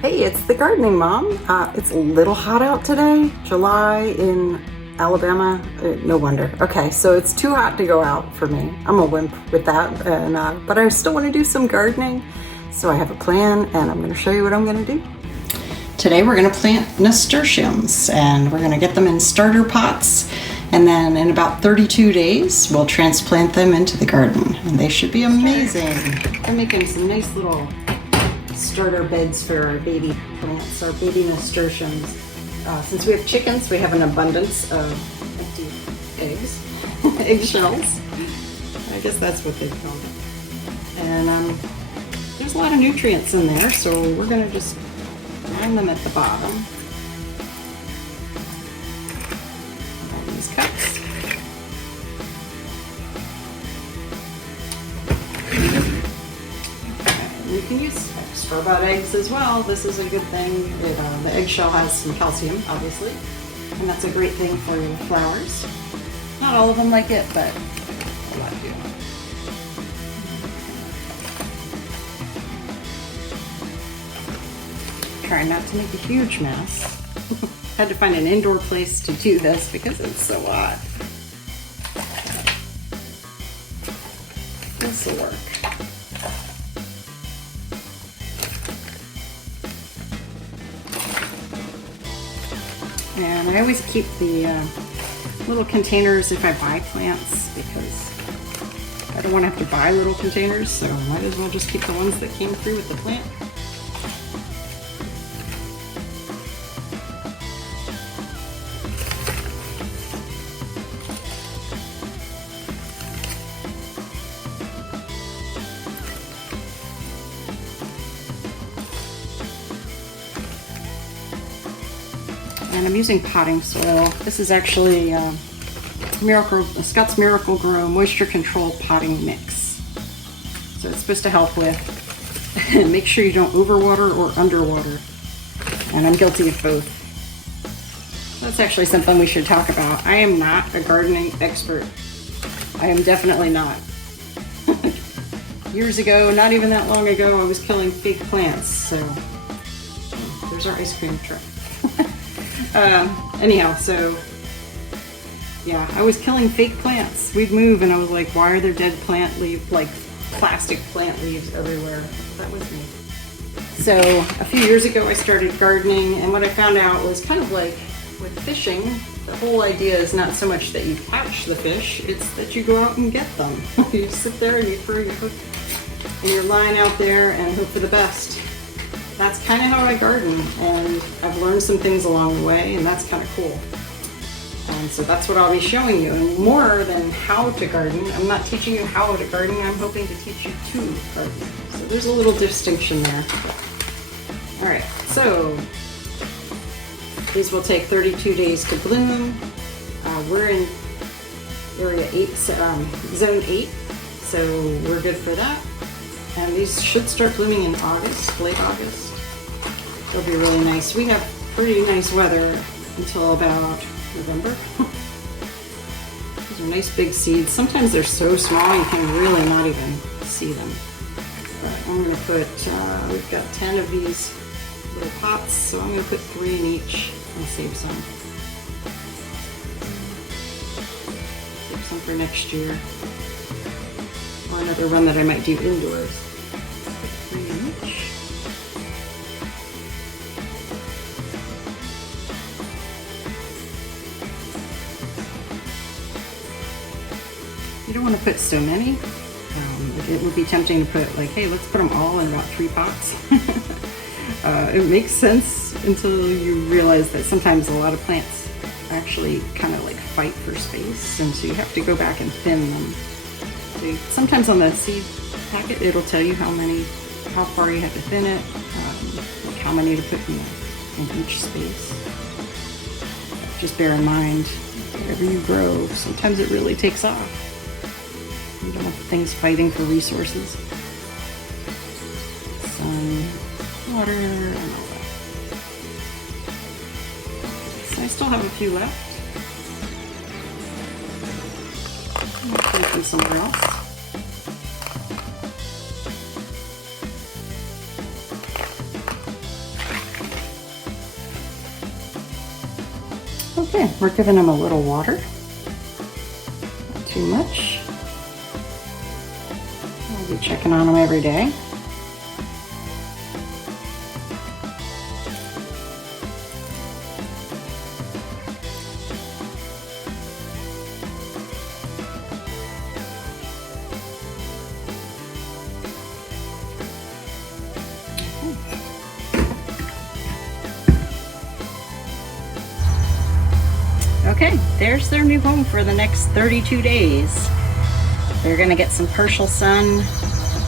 Hey, it's the gardening mom. It's a little hot out today, July in Alabama. No wonder. Okay, so it's too hot to go out for me. I'm a wimp with that, but I still want to do some gardening. So I have a plan, and I'm going to show you what I'm going to do. Today we're going to plant nasturtiums, and we're going to get them in starter pots. And then in about 32 days, we'll transplant them into the garden, and they should be amazing. I'm making some nice little starter beds for our baby plants, our baby nasturtiums. Since we have chickens, we have an abundance of empty eggs, eggshells. I guess that's what they call it. And there's a lot of nutrients in there, so we're going to just line them at the bottom. All these cups. You can use store-bought eggs as well. This is a good thing. The eggshell has some calcium, obviously, and that's a great thing for your flowers. Not all of them like it, but a lot do. Try not to make a huge mess. Had to find an indoor place to do this because it's so hot. This will work. And I always keep the little containers if I buy plants because I don't want to have to buy little containers, so I might as well just keep the ones that came through with the plant. And I'm using potting soil. This is actually Scott's Miracle-Gro Moisture Control Potting Mix. So it's supposed to help with, make sure you don't overwater or underwater. And I'm guilty of both. That's actually something we should talk about. I am not a gardening expert. I am definitely not. Years ago, not even that long ago, I was killing fake plants. So there's our ice cream truck. Anyhow, so yeah, I was killing fake plants. We'd move and I was like, why are there dead plant leaves, like plastic plant leaves everywhere? That was me. So a few years ago I started gardening, and what I found out was kind of like with fishing, the whole idea is not so much that you catch the fish, it's that you go out and get them. You sit there and you throw your hook and your line out there and hope for the best. That's kind of how I garden, and I've learned some things along the way, and that's kind of cool. And so that's what I'll be showing you. And more than how to garden, I'm not teaching you how to garden, I'm hoping to teach you to garden. So there's a little distinction there. All right, so these will take 32 days to bloom. We're in area 8, zone 8, so we're good for that. And these should start blooming in August, late August. It'll be really nice. We have pretty nice weather until about November. These are nice big seeds. Sometimes they're so small you can really not even see them. But I'm going to put, we've got 10 of these little pots, so I'm going to put 3 in each and save some. Save some for next year. Or another run that I might do indoors. 3 in each. You don't want to put so many. It would be tempting to put like, hey, let's put them all in about 3 pots. It makes sense until you realize that sometimes a lot of plants actually kind of like fight for space, and so you have to go back and thin them. Sometimes on the seed packet, it'll tell you how far you have to thin it, like how many to put in each space. Just bear in mind, whatever you grow, sometimes it really takes off. You don't want things fighting for resources. Sun, water, and all that. So I still have a few left. I'll put them somewhere else. Okay, we're giving them a little water. Not too much. I'll be checking on them every day. Okay, there's their new home for the next 32 days. They're gonna get some partial sun.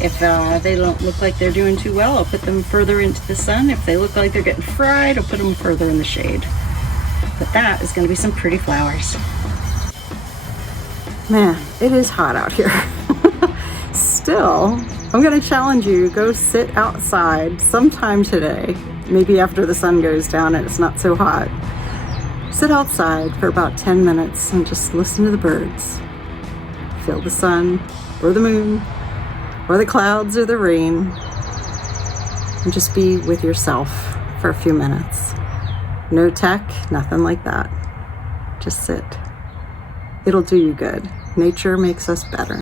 If they don't look like they're doing too well, I'll put them further into the sun. If they look like they're getting fried, I'll put them further in the shade. But that is gonna be some pretty flowers. Man, it is hot out here. Still, I'm gonna challenge you, go sit outside sometime today, maybe after the sun goes down and it's not so hot. Sit outside for about 10 minutes and just listen to the birds. Feel the sun or the moon or the clouds or the rain, and just be with yourself for a few minutes. No tech, nothing like that. Just sit. It'll do you good. Nature makes us better.